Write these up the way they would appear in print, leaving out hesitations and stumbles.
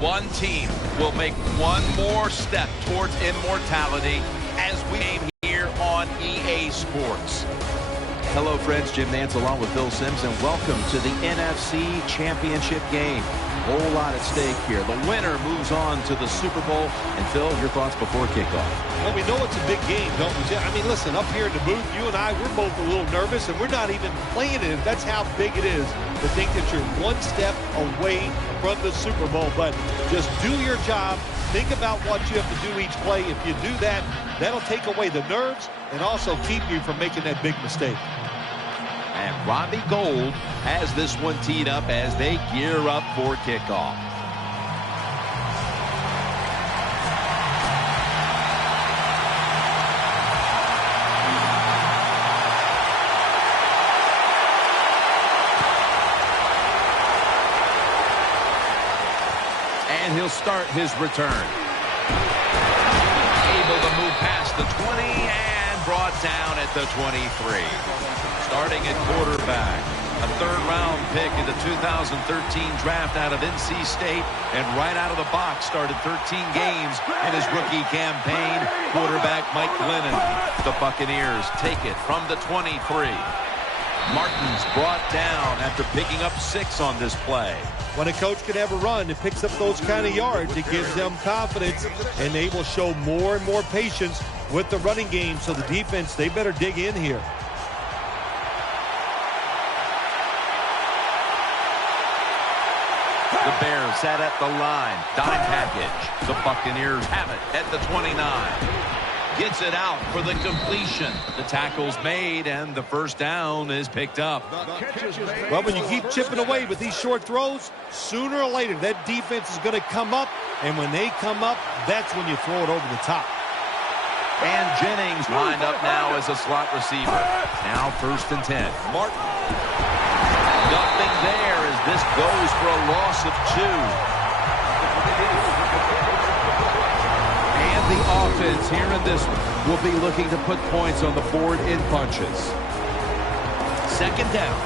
One team will make one more step towards immortality as we aim here on EA Sports. Hello, friends. Jim Nantz along with Bill Sims, and welcome to the NFC Championship game. Whole lot at stake here. The winner moves on to the Super Bowl. And, Phil, your thoughts before kickoff? Well, we know it's a big game, don't we? I mean, listen, up here in the booth, you and I, we're both a little nervous, and we're not even playing it. That's how big it is to think that you're one step away from the Super Bowl. But just do your job. Think about what you have to do each play. If you do that, that'll take away the nerves and also keep you from making that big mistake. And Robbie Gould has this one teed up as they gear up for kickoff. And he'll start his return. Able to move past the 20 and brought down at the 23. Starting at quarterback, a third-round pick in the 2013 draft out of NC State, and right out of the box started 13 games in his rookie campaign. Quarterback Mike Glennon. The Buccaneers take it from the 23. Martin's brought down after picking up 6 on this play. When a coach can have a run that picks up those kind of yards, it gives them confidence, and they will show more and more patience with the running game. So the defense, they better dig in here. The Bears set at the line. Dime package. The Buccaneers have it at the 29. Gets it out for the completion. The tackle's made, and the first down is picked up. Well, when you keep chipping away with these short throws, sooner or later that defense is going to come up, and when they come up, that's when you throw it over the top. And Jennings lined up now as a slot receiver. Now 1st and 10. Martin. Nothing there as this goes for a loss of 2. And the offense here in this one will be looking to put points on the board in bunches. 2nd down.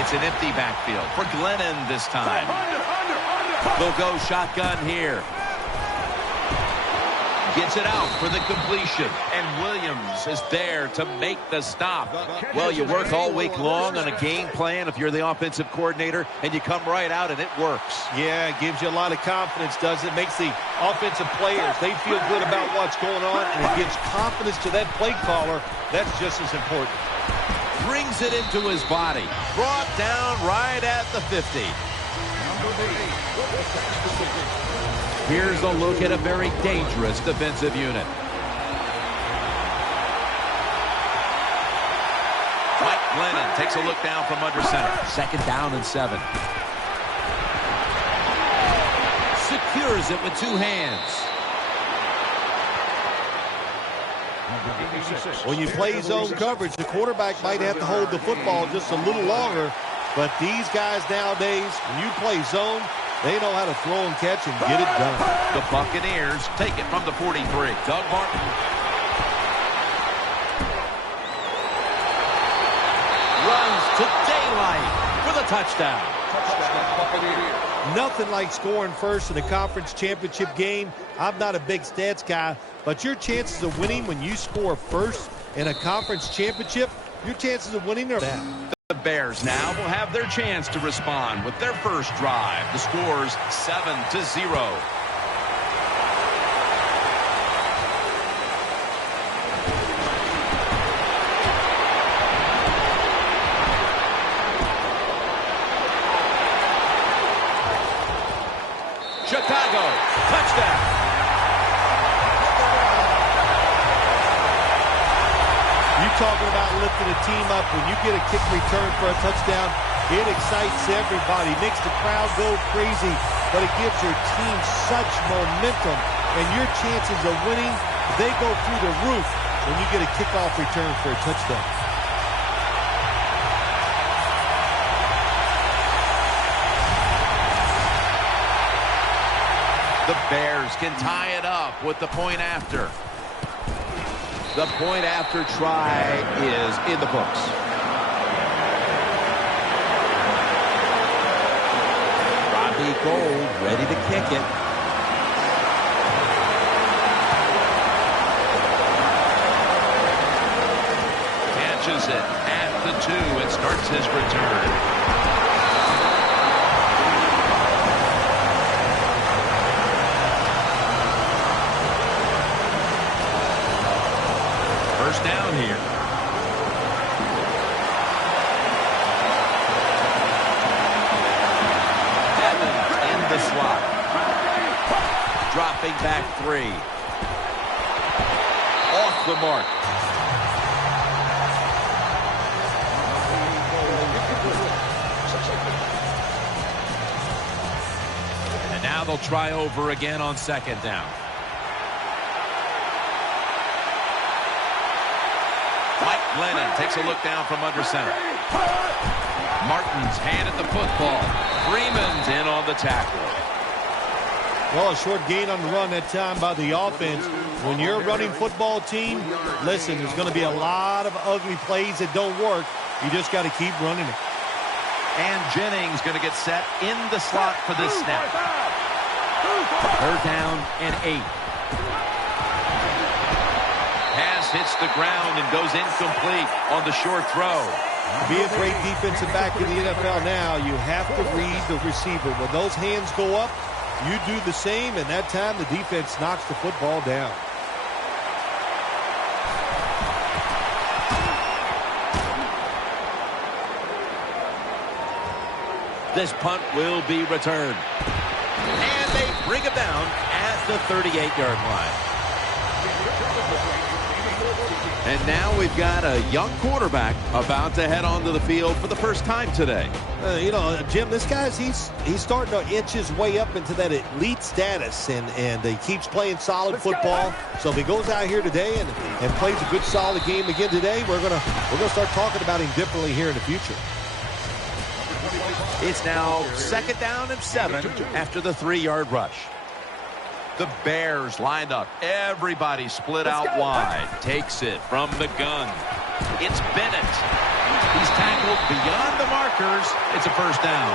It's an empty backfield for Glennon this time. They'll go shotgun here. Gets it out for the completion, and Williams is there to make the stop. Well, you work all week long on a game plan if you're the offensive coordinator, and you come right out and it works. Yeah, it gives you a lot of confidence, doesn't it? Makes the offensive players, they feel good about what's going on, and it gives confidence to that play caller. That's just as important. Brings it into his body. Brought down right at the 50. Here's a look at a very dangerous defensive unit. Mike Glennon takes a look down from under center. 2nd down and 7. Secures it with 2 hands. When you play zone coverage, the quarterback might have to hold the football just a little longer, but these guys nowadays, when you play zone, they know how to throw and catch and get it done. The Buccaneers take it from the 43. Doug Martin. Runs to daylight for the touchdown. Nothing like scoring first in a conference championship game. I'm not a big stats guy, but your chances of winning when you score first in a conference championship, your chances of winning are that. The Bears now will have their chance to respond with their first drive. The score's 7-0. Chicago, touchdown. You talking about lifting a team up. When you get a kick return for a touchdown, it excites everybody, makes the crowd go crazy, but it gives your team such momentum, and your chances of winning, they go through the roof when you get a kickoff return for a touchdown. The Bears can tie it up with the point after. The point after try is in the books. gold, ready to kick it. Catches it at the 2 and starts his return. First down here. In the slot. Dropping back 3. Off the mark. And now they'll try over again on second down. Mike Glennon takes a look down from under center. Martin's hand at the football. Freeman's in on the tackle. Well, a short gain on the run that time by the offense. When you're a running football team, listen, there's going to be a lot of ugly plays that don't work. You just got to keep running it. And Jennings going to get set in the slot for this snap. Third down and 8. Pass hits the ground and goes incomplete on the short throw. To be a great defensive back in the NFL now, you have to read the receiver. When those hands go up, you do the same, and that time the defense knocks the football down. This punt will be returned. And they bring him down at the 38-yard line. And now we've got a young quarterback about to head onto the field for the first time today. You know, Jim, this guy's he's starting to inch his way up into that elite status, and he keeps playing solid football. So if he goes out here today and plays a good solid game again today, we're gonna start talking about him differently here in the future. It's now second down and 7 after the 3-yard rush. The Bears lined up. Everybody split out wide. Takes it from the gun. It's Bennett. He's tackled beyond the markers. It's a first down.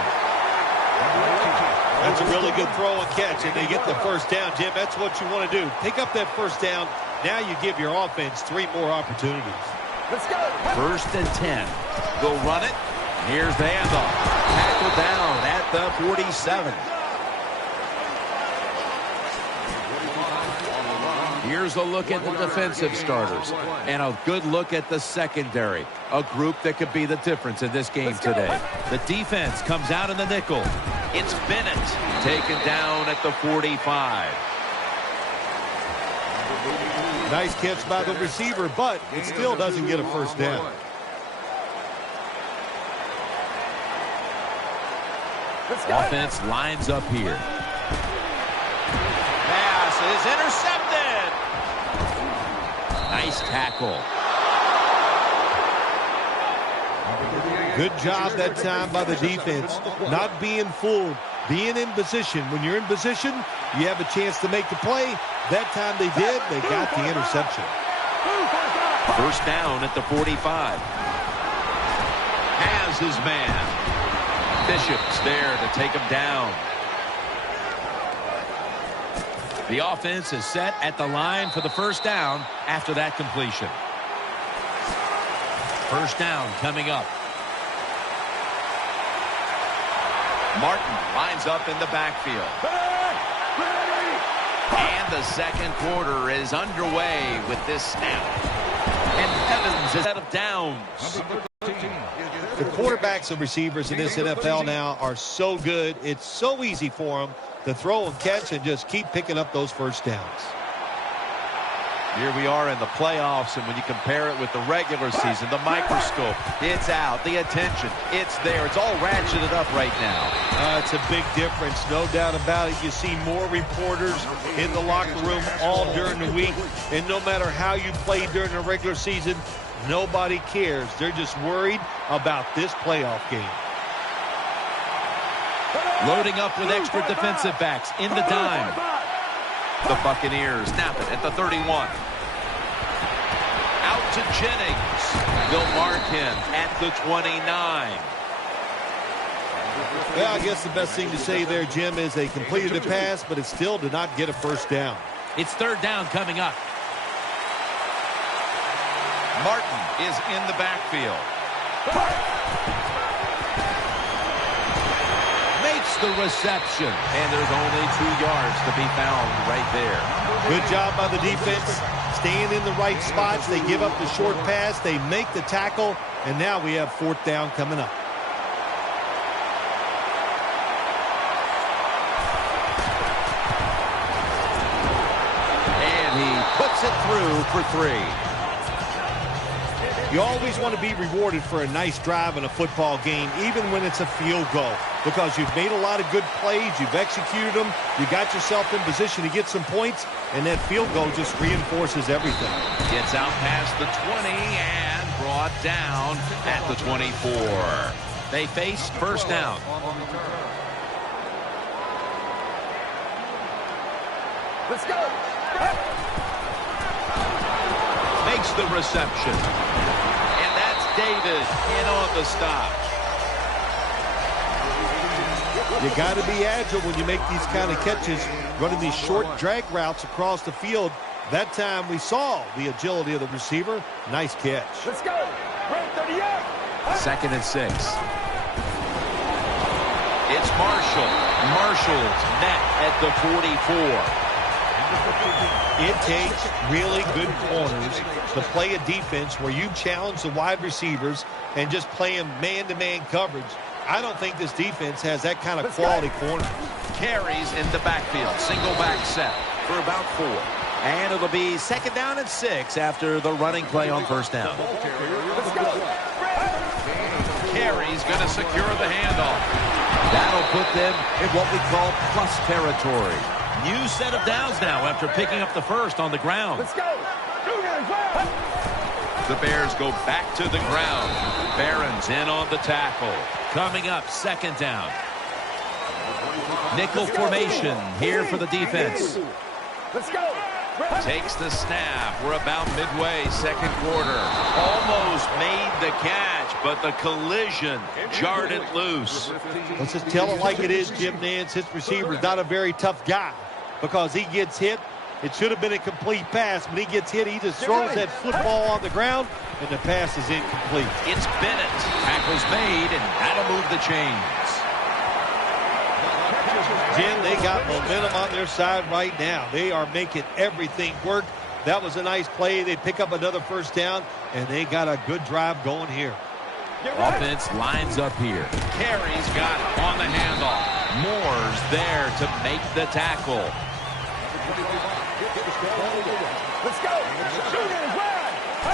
That's a really good throw and catch, and they get the first down, Jim. That's what you want to do. Pick up that first down. Now you give your offense 3 more opportunities. Let's go. First and 10. They'll run it. Here's the handoff. Tackled down at the 47. Here's a look at the defensive starters and a good look at the secondary, a group that could be the difference in this game today. The defense comes out in the nickel. It's Bennett taken down at the 45. Nice catch by the receiver, but it still doesn't get a first down. Offense lines up here. Pass is intercepted. Nice tackle. Good job that time by the defense. Not being fooled. Being in position. When you're in position, you have a chance to make the play. That time they did. They got the interception. First down at the 45. Has his man. Bishop's there to take him down. The offense is set at the line for the first down after that completion. First down coming up. Martin lines up in the backfield. And the second quarter is underway with this snap. And Evans is out of downs. The quarterbacks and receivers in this NFL now are so good. It's so easy for them to throw and catch and just keep picking up those first downs. Here we are in the playoffs, and when you compare it with the regular season, the microscope, it's out. The attention, it's there. It's all ratcheted up right now. It's a big difference, no doubt about it. You see more reporters in the locker room all during the week, and no matter how you play during the regular season, nobody cares. They're just worried about this playoff game. Loading up with extra defensive backs in the dime. The Buccaneers snap it at the 31. Out to Jennings. They'll mark him at the 29. Well, I guess the best thing to say there, Jim, is they completed the pass, but it still did not get a first down. It's third down coming up. Martin is in the backfield. Makes the reception. And there's only 2 yards to be found right there. Good job by the defense. Staying in the right spots. They give up the short pass. They make the tackle. And now we have fourth down coming up. And he puts it through for 3. You always want to be rewarded for a nice drive in a football game, even when it's a field goal, because you've made a lot of good plays, you've executed them, you got yourself in position to get some points, and that field goal just reinforces everything. Gets out past the 20 and brought down at the 24. They face first down. Let's go. Makes the reception. And that's David in on the stop. You got to be agile when you make these kind of catches, running these short drag routes across the field. That time we saw the agility of the receiver. Nice catch. Let's go. Right 38. Second and 6. It's Marshall. Marshall's met at the 44. It takes really good corners to play a defense where you challenge the wide receivers and just play them man-to-man coverage. I don't think this defense has that kind of quality corner. Carries in the backfield. Single back set for about 4. And it'll be second down and 6 after the running play on first down. Carey's going to secure the handoff. That'll put them in what we call plus territory. New set of downs now after picking up the first on the ground. Let's go. The Bears go back to the ground. Barron's in on the tackle. Coming up, second down. Nickel formation here for the defense. Let's go. Takes the snap. We're about midway, second quarter. Almost made the catch, but the collision jarred it loose. Let's just tell it like it is, Jim Nance. His receiver's not a very tough guy because he gets hit. It should have been a complete pass, but he gets hit. He just throws that football on the ground, and the pass is incomplete. It's Bennett. Tackle's made, and that'll move the chains. Jim, they got momentum on their side right now. They are making everything work. That was a nice play. They pick up another first down, and they got a good drive going here. Offense lines up here. Carey's got it on the handoff. Moore's there to make the tackle. Let's go.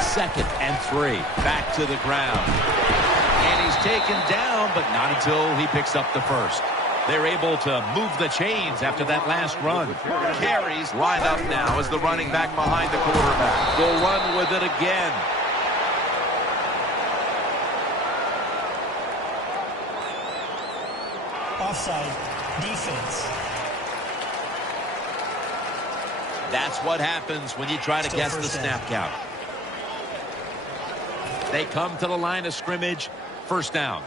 Second and 3. Back to the ground. And he's taken down, but not until he picks up the first. They're able to move the chains after that last run. Carey's lined up now as the running back behind the quarterback. They'll run with it again. Offside defense. That's what happens when you try to Still guess the snap count. They come to the line of scrimmage. First down.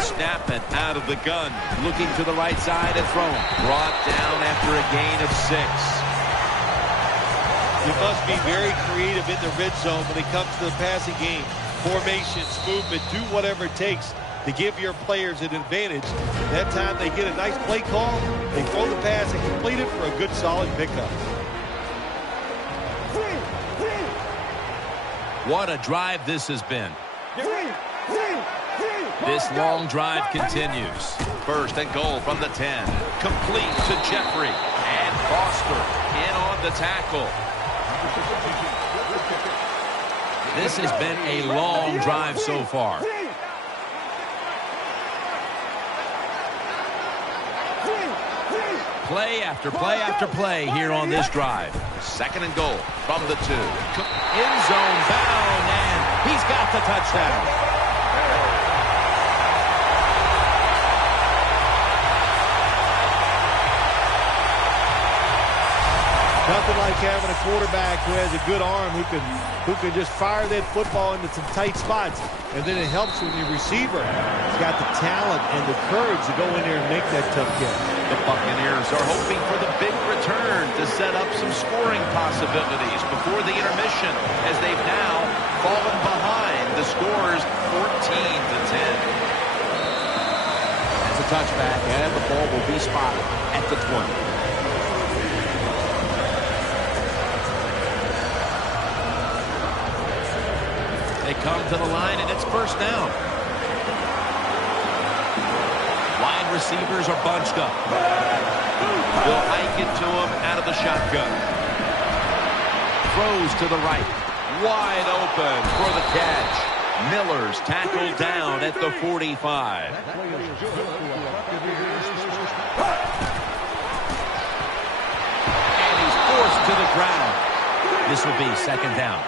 Snap and out of the gun. Looking to the right side and thrown. Brought down after a gain of 6. You must be very creative in the red zone when it comes to the passing game. Formations, movement, do whatever it takes to give your players an advantage. That time they get a nice play call, they throw the pass and complete it for a good solid pickup. What a drive this has been. This long drive continues. First and goal from the 10. Complete to Jeffrey. And Foster in on the tackle. This has been a long drive so far. Play after play after play here on this drive. Second and goal from the 2. End zone bound, and he's got the touchdown. Nothing like having a quarterback who has a good arm who can just fire that football into some tight spots. And then it helps when your receiver has got the talent and the courage to go in there and make that tough catch. The Buccaneers are hoping for the big return to set up some scoring possibilities before the intermission, as they've now fallen behind. The score's 14-10. That's a touchback, and the ball will be spotted at the 20. They come to the line, and it's first down. Wide receivers are bunched up. Will hike it to him out of the shotgun. Throws to the right. Wide open for the catch. Miller's tackled down at the 45. And he's forced to the ground. This will be second down.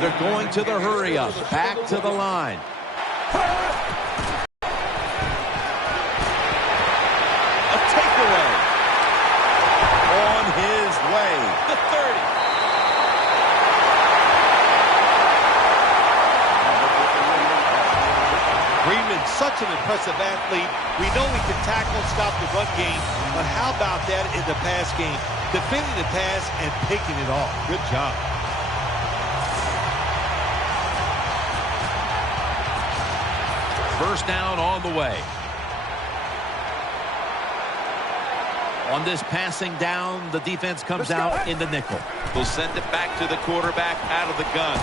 They're going to the hurry-up. Back to the line. A takeaway. On his way. The 30. Freeman's such an impressive athlete. We know he can tackle, stop the run game, but how about that in the pass game? Defending the pass and picking it off. Good job. First down on the way. On this passing down, the defense comes out in the nickel. They'll send it back to the quarterback out of the gun.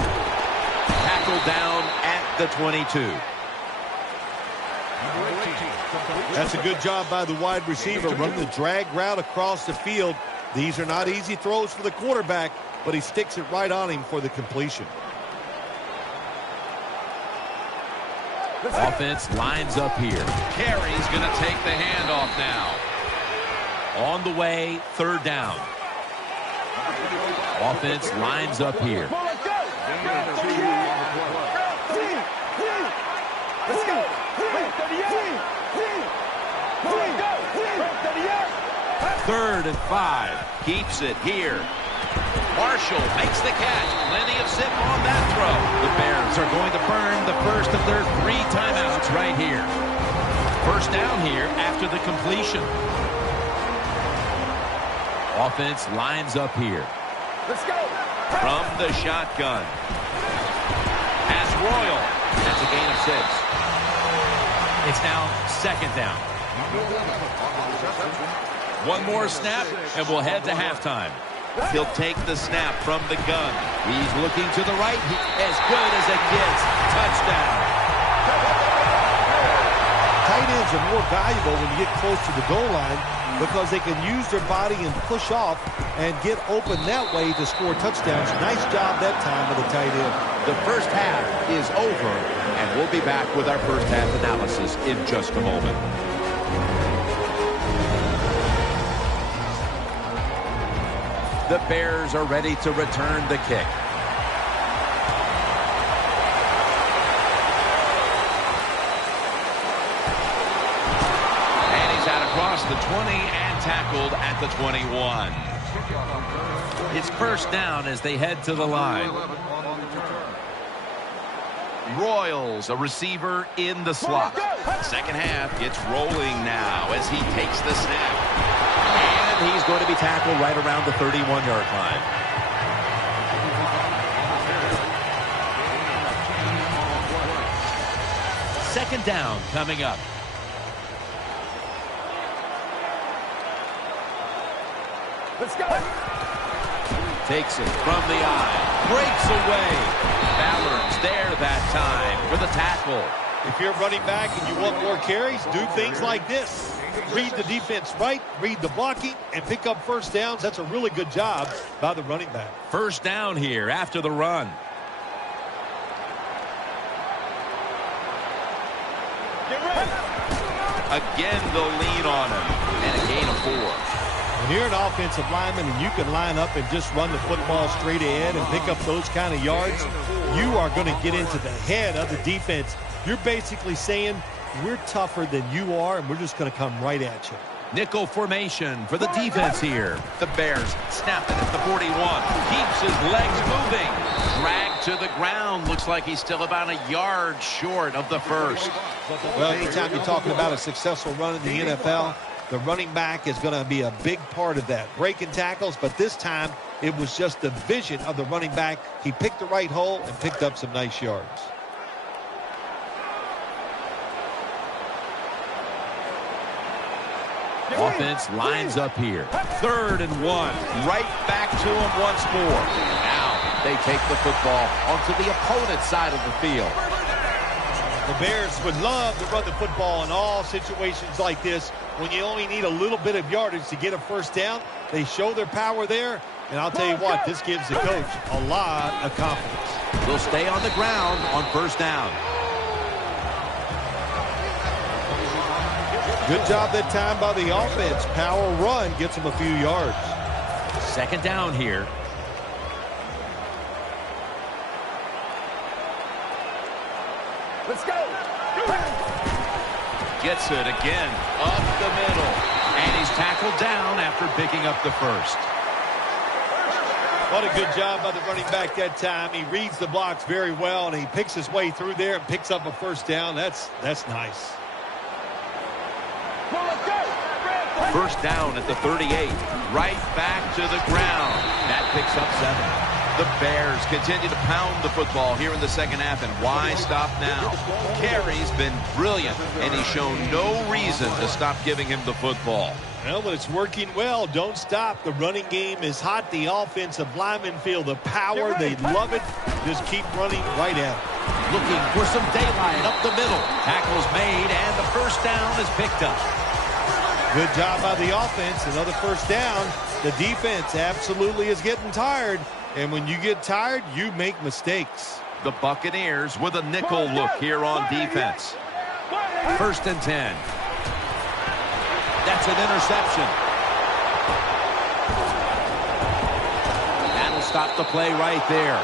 Tackled down at the 22. That's a good job by the wide receiver, running the drag route across the field. These are not easy throws for the quarterback, but he sticks it right on him for the completion. Offense lines up here. Carey's going to take the handoff now. On the way, third down. Offense lines up here. Third and 5. Keeps it here. Marshall makes the catch. Plenty of zip on that throw. The Bears are going to burn the first of their 3 timeouts right here. First down here after the completion. Offense lines up here. Let's go. From the shotgun. Has Royal. That's a gain of 6. It's now second down. One more snap, and we'll head to halftime. He'll take the snap from the gun. He's looking to the right. As good as it gets. Touchdown. Tight ends are more valuable when you get close to the goal line because they can use their body and push off and get open that way to score touchdowns. Nice job that time with the tight end. The first half is over, and we'll be back with our first half analysis in just a moment. The Bears are ready to return the kick. And he's out across the 20 and tackled at the 21. It's first down as they head to the line. Royals, a receiver in the slot. Second half gets rolling now as he takes the snap. And he's going to be tackled right around the 31-yard line. Second down coming up. Let's go. Takes it from the eye. Breaks away. Ballard's there that time for the tackle. If you're running back and you want more carries, do things like this. Read the defense right, read the blocking, and pick up first downs. That's a really good job by the running back. First down here after the run. Get ready. Again, they'll lean on him. And a gain of 4. When you're an offensive lineman and you can line up and just run the football straight ahead and pick up those kind of yards, you are going to get into the head of the defense. You're basically saying, we're tougher than you are, and we're just going to come right at you. Nickel formation for the defense here. The Bears snap it at the 41. Keeps his legs moving. Dragged to the ground. Looks like he's still about a yard short of the first. Well, anytime you're talking about a successful run in the NFL, the running back is going to be a big part of that. Breaking tackles, but this time it was just the vision of the running back. He picked the right hole and picked up some nice yards. Offense lines up here. 3rd and 1. Right back to him once more. Now they take the football onto the opponent's side of the field. The Bears would love to run the football in all situations like this. When you only need a little bit of yardage to get a first down, they show their power there. And I'll tell you what, this gives the coach a lot of confidence. They'll stay on the ground on 1st down. Good job that time by the offense. Power run gets them a few yards. 2nd down here. Let's go. Gets it again up the middle. And he's tackled down after picking up the first. What a good job by the running back that time. He reads the blocks very well, and he picks his way through there and picks up a first down. That's nice. 1st down at the 38. Right back to the ground. That picks up 7. The Bears continue to pound the football here in the 2nd half, and why stop now? Carey's been brilliant, and he's shown no reason to stop giving him the football. Well, but it's working well. Don't stop. The running game is hot. The offensive linemen feel the power. They love it. Just keep running right at it. Looking for some daylight up the middle. Tackle's made, and the first down is picked up. Good job by the offense. Another first down. The defense absolutely is getting tired. And when you get tired, you make mistakes. The Buccaneers with a nickel look here on defense. 1st and 10. That's an interception. That'll stop the play right there.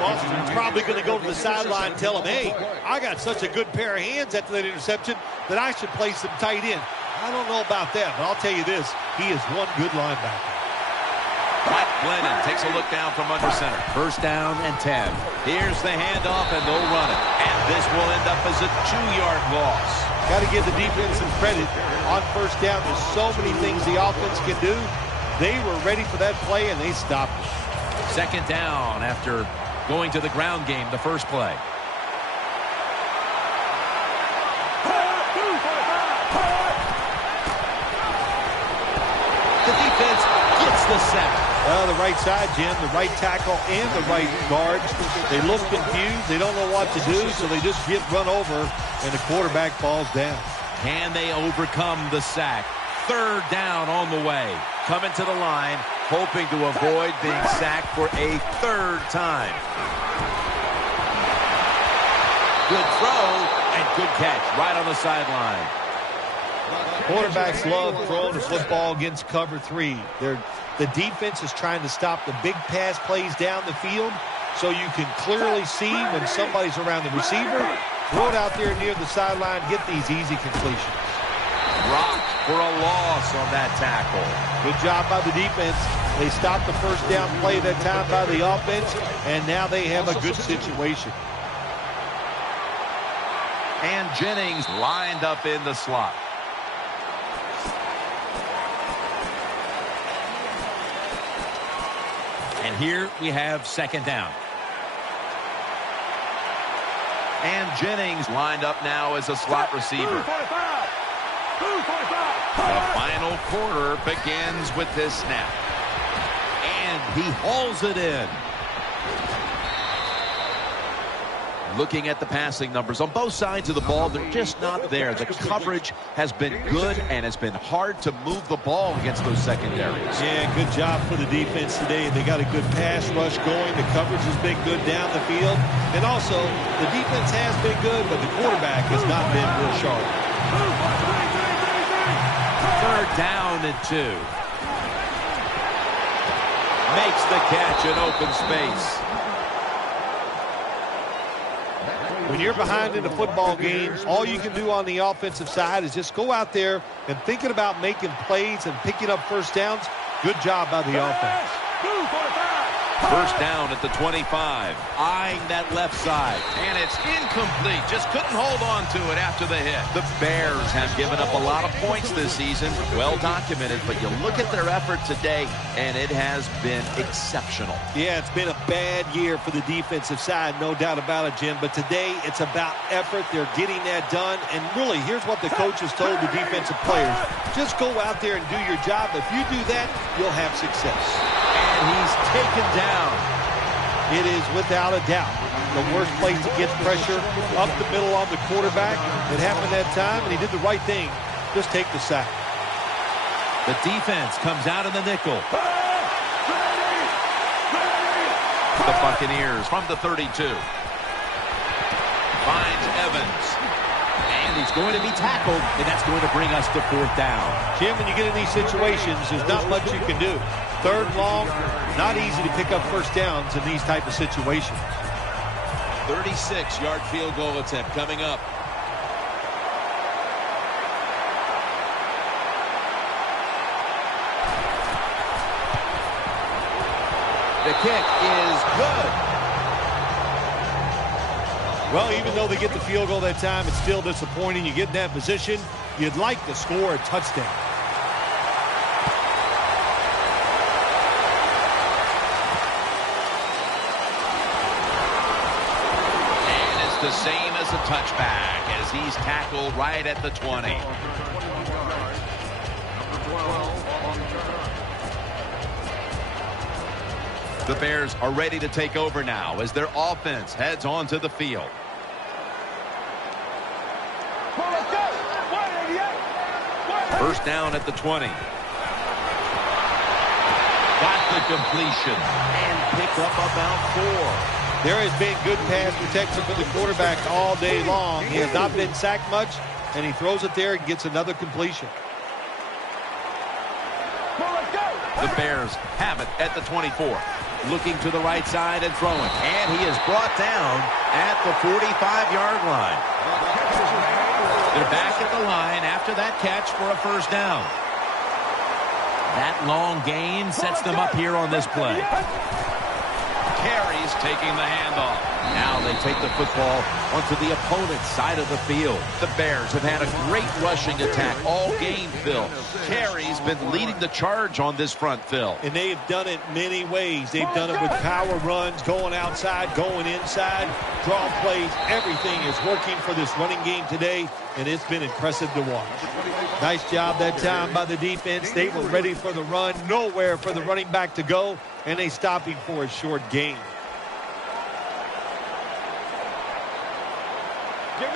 Boston's probably going to go to the sideline and tell him, hey, I got such a good pair of hands after that interception that I should play some tight end. I don't know about that, but I'll tell you this, he is one good linebacker. Mike Glennon takes a look down from under center. 1st down and 10. Here's the handoff, and they'll run it. And this will end up as a 2-yard loss. Got to give the defense some credit on 1st down. There's so many things the offense can do. They were ready for that play, and they stopped it. 2nd down after going to the ground game the first play. The defense gets the sack. Well, the right side, Jim, the right tackle and the right guard. They look confused. They don't know what to do, so they just get run over, and the quarterback falls down. Can they overcome the sack? 3rd down on the way. Coming to the line, hoping to avoid being sacked for a 3rd time. Good throw and good catch right on the sideline. Quarterbacks love throwing the football against cover 3. The defense is trying to stop the big pass plays down the field, so you can clearly see when somebody's around the receiver. Throw it out there near the sideline, get these easy completions. Rock for a loss on that tackle. Good job by the defense. They stopped the first down play that time by the offense, and now they have a good situation. And Jennings lined up in the slot. And here we have 2nd down. And Jennings lined up now as a slot receiver. The final quarter begins with this snap. And he hauls it in. Looking at the passing numbers on both sides of the ball, they're just not there. The coverage has been good, and it's been hard to move the ball against those secondaries. Yeah, good job for the defense today. They got a good pass rush going. The coverage has been good down the field. And also, the defense has been good, but the quarterback has not been real sharp. 3rd down and 2. Makes the catch in open space. When you're behind in the football games, all you can do on the offensive side is just go out there and thinking about making plays and picking up first downs. Good job by the offense. First down at the 25. Eyeing that left side. And it's incomplete. Just couldn't hold on to it after the hit. The Bears have given up a lot of points this season. Well documented, but you look at their effort today, and it has been exceptional. Yeah, it's been a bad year for the defensive side, no doubt about it, Jim. But today, it's about effort. They're getting that done. And really, here's what the coaches told the defensive players. Just go out there and do your job. If you do that, you'll have success. And he's taken down. It is without a doubt the worst place to get pressure up the middle on the quarterback. It happened that time, and he did the right thing. Just take the sack. The defense comes out in the nickel. The Buccaneers from the 32. Finds Evans. And he's going to be tackled, and that's going to bring us to fourth down. Jim, when you get in these situations, there's not much you can do. Third and long, not easy to pick up first downs in these type of situations. 36-yard field goal attempt coming up. The kick is good. Well, even though they get the field goal that time, it's still disappointing. You get in that position, you'd like to score a touchdown. The same as a touchback as he's tackled right at the 20. The Bears are ready to take over now as their offense heads onto the field. First down at the 20. Got the completion and picked up about 4. There has been good pass protection for the quarterback all day long. He has not been sacked much, and he throws it there and gets another completion. The Bears have it at the 24. Looking to the right side and throwing. And he is brought down at the 45-yard line. They're back at the line after that catch for a first down. That long gain sets them up here on this play. Carries taking the handoff. Now they take the football onto the opponent's side of the field. The Bears have had a great rushing attack all game, Phil. Carey's been leading the charge on this front, Phil. And they've done it many ways. They've done it with power runs, going outside, going inside, draw plays. Everything is working for this running game today, and it's been impressive to watch. Nice job that time by the defense. They were ready for the run, nowhere for the running back to go, and they stopped him for a short gain.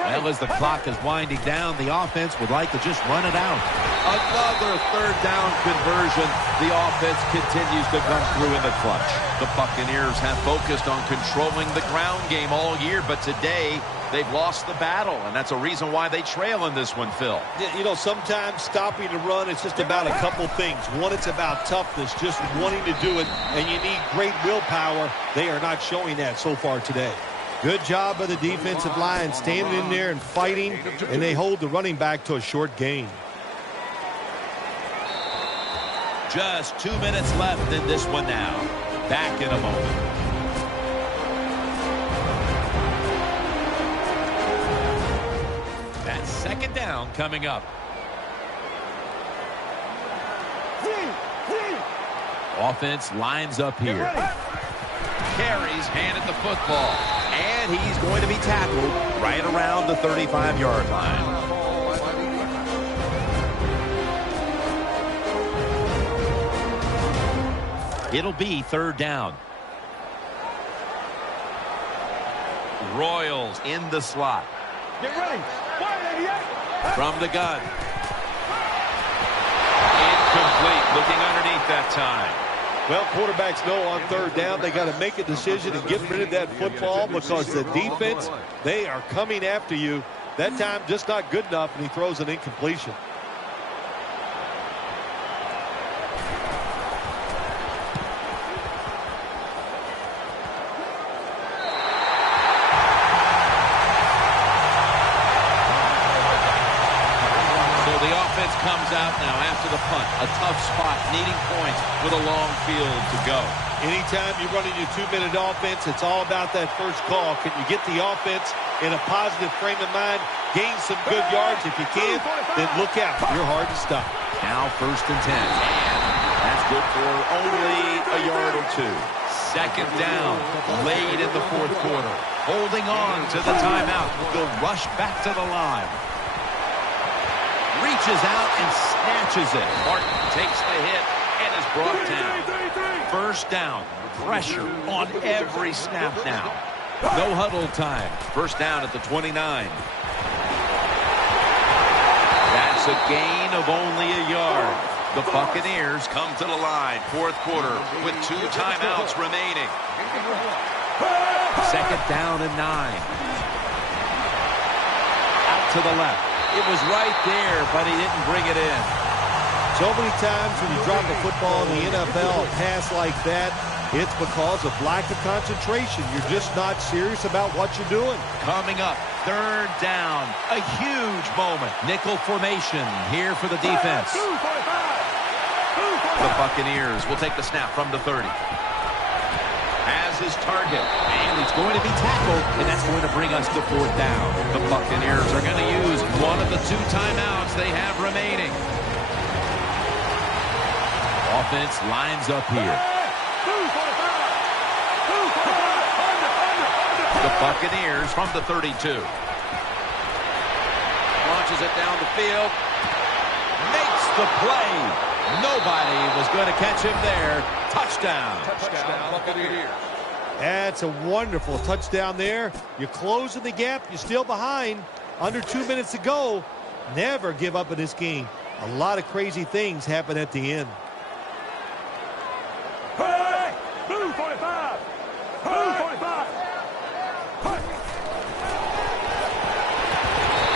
Well, as the clock is winding down, the offense would like to just run it out. Another third down conversion. The offense continues to come through in the clutch. The Buccaneers have focused on controlling the ground game all year, but today they've lost the battle, and that's a reason why they trail in this one, Phil. You know, sometimes stopping the run, it's just about a couple things. One, it's about toughness, just wanting to do it, and you need great willpower. They are not showing that so far today. Good job by the defensive line, standing in there and fighting, and they hold the running back to a short gain. Just 2 minutes left in this one now. Back in a moment. That second down coming up. Offense lines up here. Carries handed the football. And he's going to be tackled right around the 35-yard line. It'll be third down. Royals in the slot. Get ready. From the gun. Incomplete. Looking underneath that time. Well, quarterbacks know on third down they got to make a decision and get rid of that football because the defense, they are coming after you. That time just not good enough, and he throws an incompletion. with a long field to go. Anytime you're running your 2-minute offense, it's all about that first call. Can you get the offense in a positive frame of mind, gain some good yards? If you can, then look out. You're hard to stop. Now 1st and 10. And that's good for only a yard or two. 2nd down, late in the 4th quarter. Holding on to the timeout. They'll rush back to the line. Reaches out and snatches it. Martin takes the hit and is brought down. 1st down. Pressure on every snap now. No huddle time. 1st down at the 29. That's a gain of only a yard. The Buccaneers come to the line. 4th quarter with 2 timeouts remaining. 2nd down and 9. Out to the left. It was right there, but he didn't bring it in. So many times when you drop a football in the NFL, a pass like that, it's because of lack of concentration. You're just not serious about what you're doing. Coming up, 3rd down. A huge moment. Nickel formation here for the defense. The Buccaneers will take the snap from the 30. Has his target. And he's going to be tackled, and that's going to bring us to 4th down. The Buccaneers are going to use one of the 2 timeouts they have remaining. Offense lines up here. The Buccaneers from the 32. Launches it down the field. Makes the play. Nobody was going to catch him there. Touchdown. Touchdown, Buccaneers. That's a wonderful touchdown there. You're closing the gap. You're still behind. Under 2 minutes to go. Never give up in this game. A lot of crazy things happen at the end. Hey! Blue 45! Blue 45!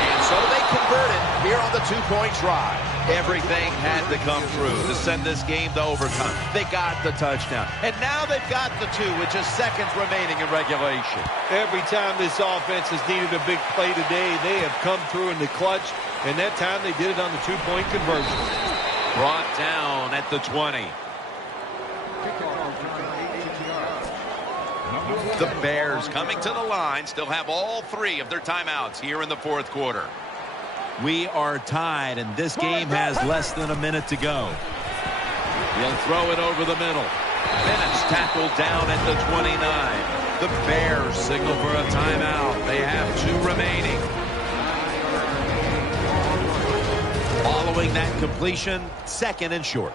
And so they converted here on the 2-point try. Everything had to come through to send this game to overtime. They got the touchdown. And now they've got the 2 with just seconds remaining in regulation. Every time this offense has needed a big play today, they have come through in the clutch. And that time they did it on the 2-point conversion. Brought down at the 20. The Bears coming to the line still have all 3 of their timeouts here in the 4th quarter. We are tied, and this game has less than a minute to go. He'll throw it over the middle. Bennett's tackled down at the 29. The Bears signal for a timeout. They have 2 remaining. Following that completion, 2nd and short.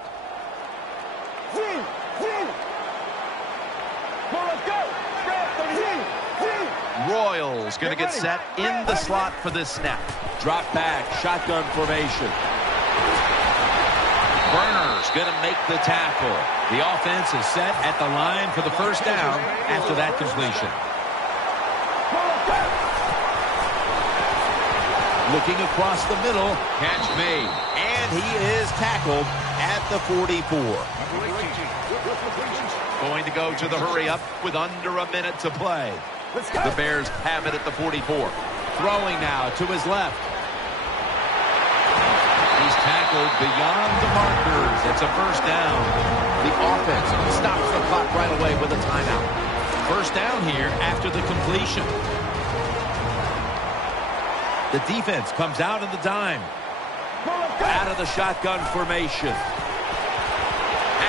Royals going to get set in the slot for this snap. Drop back, shotgun formation. Burner's going to make the tackle. The offense is set at the line for the 1st down after that completion. Looking across the middle, catch made. And he is tackled at the 44. Going to go to the hurry-up with under a minute to play. The Bears have it at the 44. Throwing now to his left. He's tackled beyond the markers. It's a 1st down. The offense stops the clock right away with a timeout. 1st down here after the completion. The defense comes out in the dime. Out of the shotgun formation.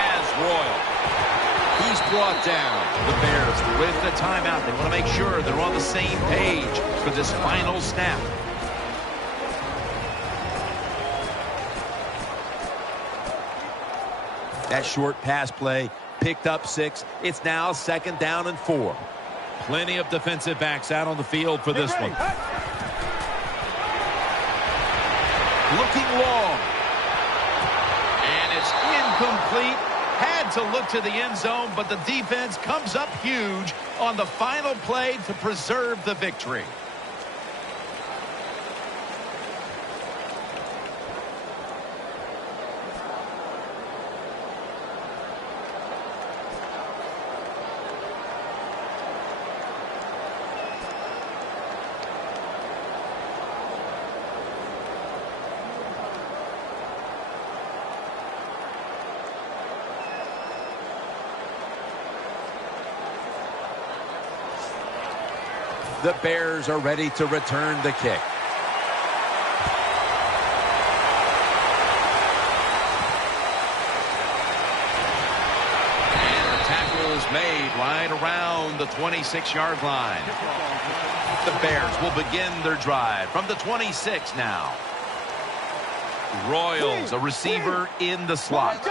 As Royal. He's brought down. The Bears with the timeout. They want to make sure they're on the same page for this final snap. That short pass play picked up 6. It's now 2nd down and 4. Plenty of defensive backs out on the field for this one. Looking long. And it's incomplete. Had to look to the end zone, but the defense comes up huge on the final play to preserve the victory. The Bears are ready to return the kick. And the tackle is made right around the 26-yard line. The Bears will begin their drive from the 26 now. Royals, a receiver in the slot.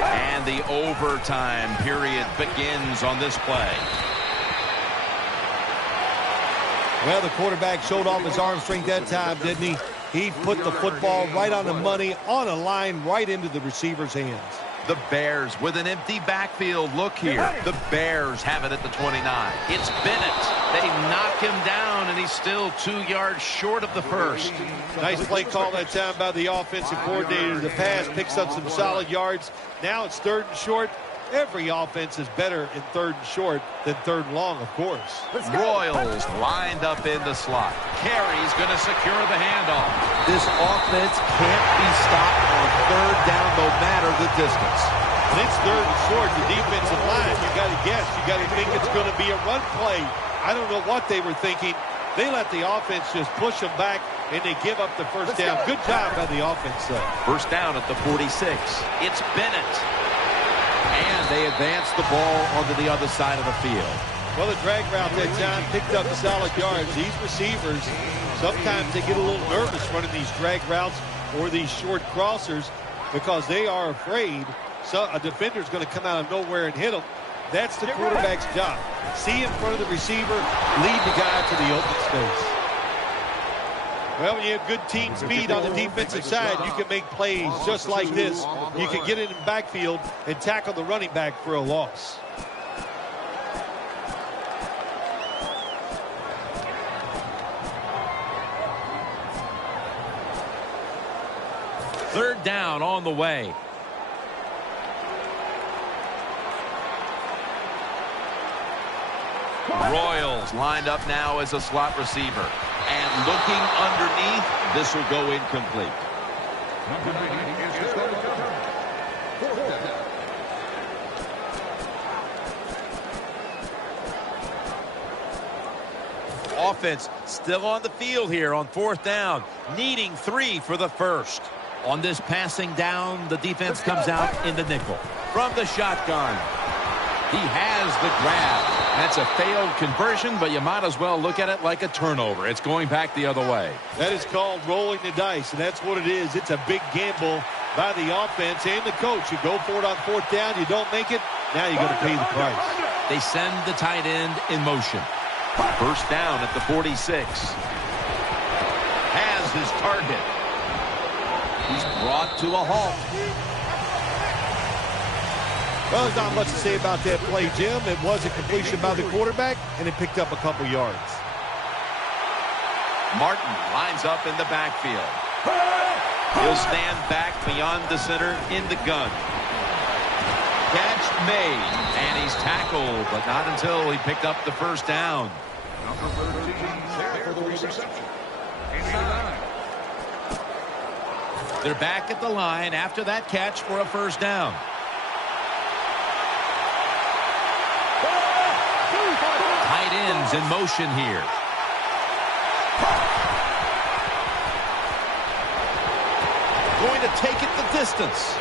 And the overtime period begins on this play. Well, the quarterback showed off his arm strength that time, didn't he? He put the football right on the money, on a line, right into the receiver's hands. The Bears with an empty backfield. Look here. The Bears have it at the 29. It's Bennett. They knock him down, and he's still 2 yards short of the first. Nice play call that time by the offensive coordinator. The pass picks up some solid yards. Now it's 3rd and short. Every offense is better in 3rd and short than 3rd and long, of course. Royals lined up in the slot. Carey's going to secure the handoff. This offense can't be stopped on 3rd down no matter the distance. When it's 3rd and short, the defensive line, you got to guess. You got to think it's going to be a run play. I don't know what they were thinking. They let the offense just push them back, and they give up the first down. Good job by the offense, though. First down at the 46. It's Bennett. And they advance the ball onto the other side of the field. Well, the drag route that time picked up solid yards. These receivers, sometimes they get a little nervous running these drag routes or these short crossers because they are afraid a defender's going to come out of nowhere and hit them. That's the quarterback's job. See in front of the receiver, lead the guy to the open space. Well, when you have good team speed on the defensive side, you can make plays just like this. You can get it in backfield and tackle the running back for a loss. Third down on the way. Royals lined up now as a slot receiver. And looking underneath, this will go incomplete. Offense still on the field here on 4th down, needing 3 for the first. On this passing down, the defense comes out in the nickel. From the shotgun, he has the grab. That's a failed conversion, but you might as well look at it like a turnover. It's going back the other way. That is called rolling the dice, and that's what it is. It's a big gamble by the offense and the coach. You go for it on 4th down, you don't make it, now you're going to pay the price. They send the tight end in motion. First down at the 46. Has his target. He's brought to a halt. Well, there's not much to say about that play, Jim. It was a completion by the quarterback, and it picked up a couple yards. Martin lines up in the backfield. He'll stand back beyond the center in the gun. Catch made, and he's tackled, but not until he picked up the first down. They're back at the line after that catch for a first down. Tight ends in motion here. Going to take it the distance.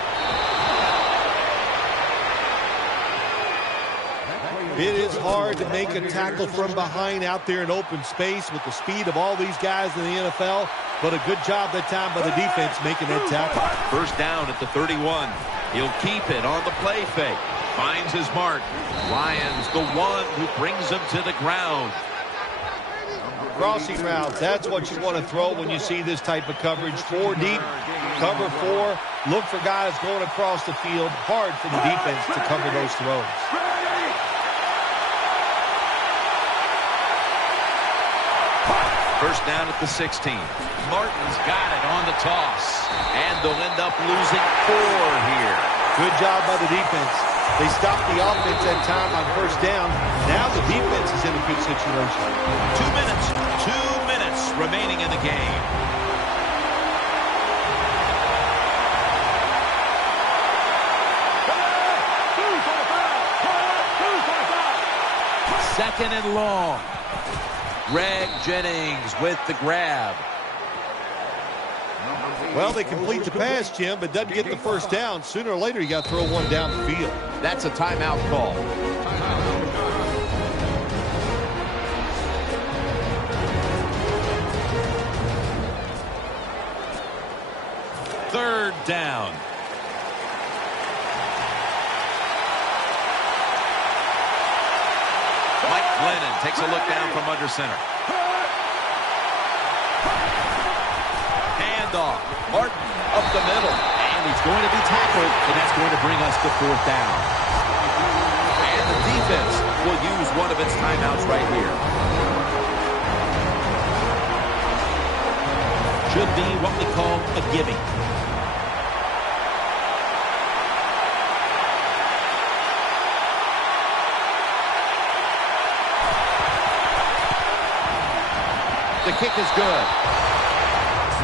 It is hard to make a tackle from behind out there in open space with the speed of all these guys in the NFL, but a good job that time by the defense making that tackle. First down at the 31. He'll keep it on the play fake. Finds his mark. Lyons, the one who brings him to the ground. Crossing route, that's what you want to throw when you see this type of coverage. 4 deep, cover 4. Look for guys going across the field. Hard for the defense to cover those throws. First down at the 16. Martin's got it on the toss. And they'll end up losing 4 here. Good job by the defense. They stopped the offense that time on first down. Now the defense is in a good situation. 2 minutes remaining in the game. Second and long. Greg Jennings with the grab. Well, they complete the pass, Jim, but doesn't get the first down. Sooner or later, you got to throw one down the field. That's a timeout call. Third down. Mike Glennon takes a look down from under center. Handoff. Martin up the middle. And he's going to be tackled, and that's going to bring us to fourth down. And the defense will use one of its timeouts right here. Should be what we call a gimme. The kick is good.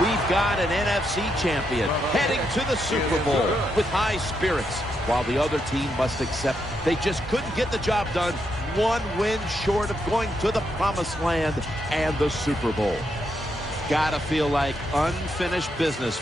We've got an NFC champion heading to the Super Bowl with high spirits, while the other team must accept they just couldn't get the job done. One win short of going to the promised land and the Super Bowl. Gotta feel like unfinished business.